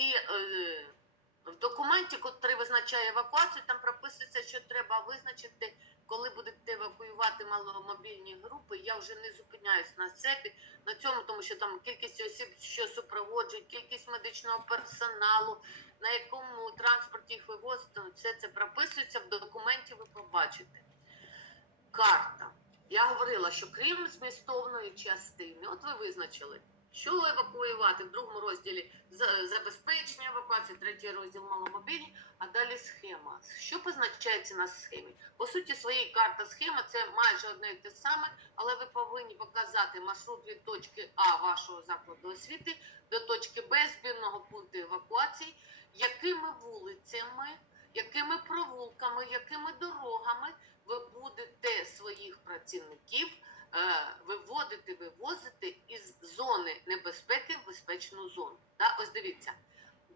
і е, в документі, який визначає евакуацію, там прописується, що треба визначити, коли будете евакуювати маломобільні групи. Я вже не зупиняюсь на цепі на цьому, тому що там кількість осіб, що супроводжують, кількість медичного персоналу, на якому транспорті їх вивозити, все це прописується в документі. Ви побачите. Карта. Я говорила, що крім змістовної частини, от ви визначили, що евакуювати в другому розділі забезпечення евакуації, третій розділ маломобільні, а далі схема. Що позначається на схемі? По суті, своєї карта схема це майже одне і те саме, але ви повинні показати маршрут від точки А вашого закладу освіти до точки Б збірного пункту евакуації, якими вулицями, якими провулками, якими дорогами ви будете своїх працівників е, виводити, вивозити із зони небезпеки в безпечну зону. Да? Ось дивіться,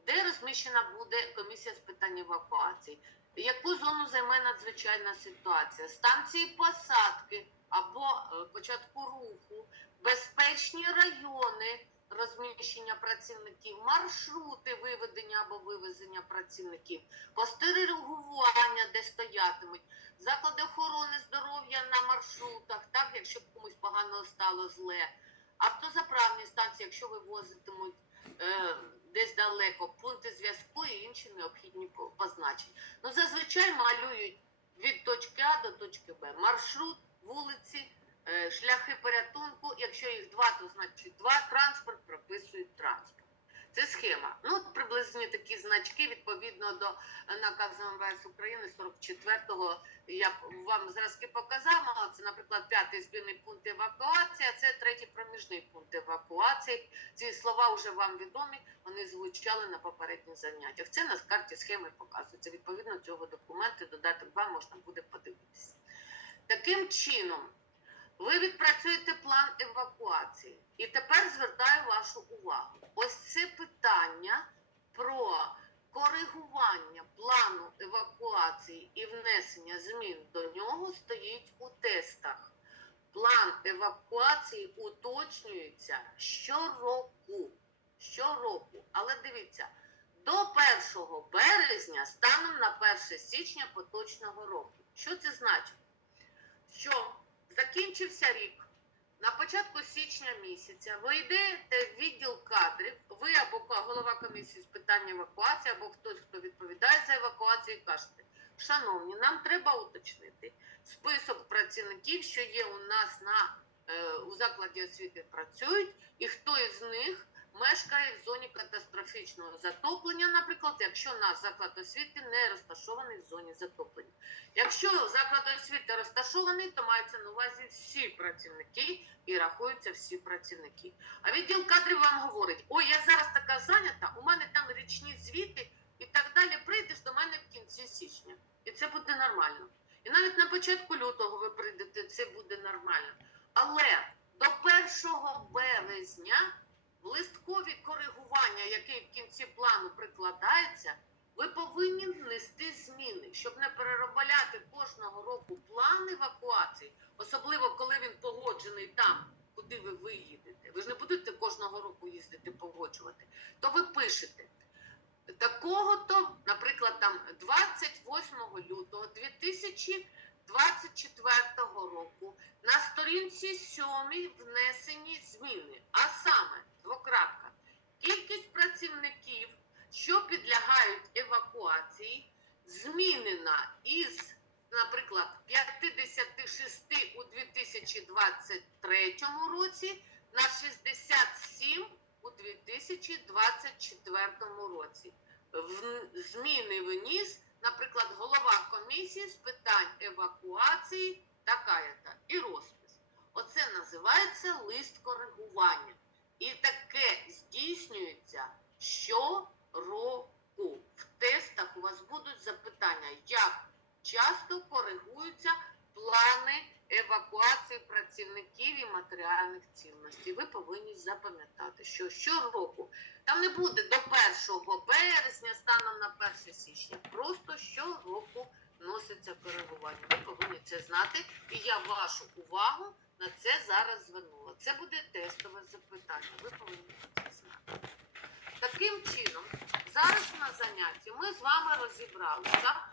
де розміщена буде комісія з питань евакуації, яку зону займе надзвичайна ситуація, станції посадки або е, початку руху, безпечні райони розміщення працівників, маршрути виведення або вивезення працівників, пости реагування, де стоятимуть, заклади охорони здоров'я на маршрутах, так, якщо комусь погано стало зле, автозаправні станції, якщо вивозитимуть е, десь далеко, пункти зв'язку і інші необхідні позначення. Ну, зазвичай малюють від точки А до точки Б. Маршрут, вулиці, е, шляхи порятунку. Якщо їх два, то значить два транспорт прописують транспорт. Це схема. Ну, от приблизні такі значки відповідно до е, наказу МВС України 44-го. Я вам зразки показала. Це, наприклад, п'ятий збірний пункт 20. Ці слова вже вам відомі, вони звучали на попередніх заняттях. Це на карті схеми показується. Відповідно цього документу додати 2 можна буде подивитися. Таким чином, ви відпрацюєте план евакуації. І тепер звертаю вашу увагу. Ось це питання про коригування плану евакуації і внесення змін до нього стоїть у тестах. План евакуації уточнюється щороку. Щороку. Але дивіться, до 1 березня станом на 1 січня поточного року. Що це значить? Що закінчився рік. На початку січня місяця ви йдете в відділ кадрів, ви або голова комісії з питань евакуації, або хтось, хто відповідає за евакуацію, кажете, шановні, нам треба уточнити список працівників, що є у нас на, е, у закладі освіти працюють, і хто із них мешкає в зоні катастрофічного затоплення, наприклад, якщо наш заклад освіти не розташований в зоні затоплення. Якщо заклад освіти розташований, то мається на увазі всі працівники і рахуються всі працівники. А відділ кадрів вам говорить: ой, я зараз така зайнята, у мене там річні звіти і так далі. Прийдеш до мене в кінці січня, і це буде нормально. І навіть на початку лютого ви прийдете, це буде нормально. Але до 1 березня листкові коригування, які в кінці плану прикладаються, ви повинні внести зміни, щоб не переробляти кожного року план евакуації, особливо коли він погоджений там, куди ви виїдете. Ви ж не будете кожного року їздити погоджувати. То ви пишете. Такого-то, наприклад, там 28 лютого 2024 року на сторінці 7 внесені зміни, а саме двокрапка. Кількість працівників що підлягають евакуації, змінена із, наприклад, 56 у 2023 році на 67 у 2024 році. В- Зміни вніс, наприклад, голова комісії з питань евакуації така-то і розпис. Оце називається лист коригування. І таке здійснюється щороку. В тестах у вас будуть запитання, як часто коригуються евакуації працівників і матеріальних цінностей. Ви повинні запам'ятати, що щороку там не буде до 1 березня, станом на 1 січня. Просто щороку носиться коригування. Ви повинні це знати, і я вашу увагу на це зараз звернула. Це буде тестове запитання. Ви повинні це знати. Таким чином, зараз на занятті ми з вами розібрали. Так?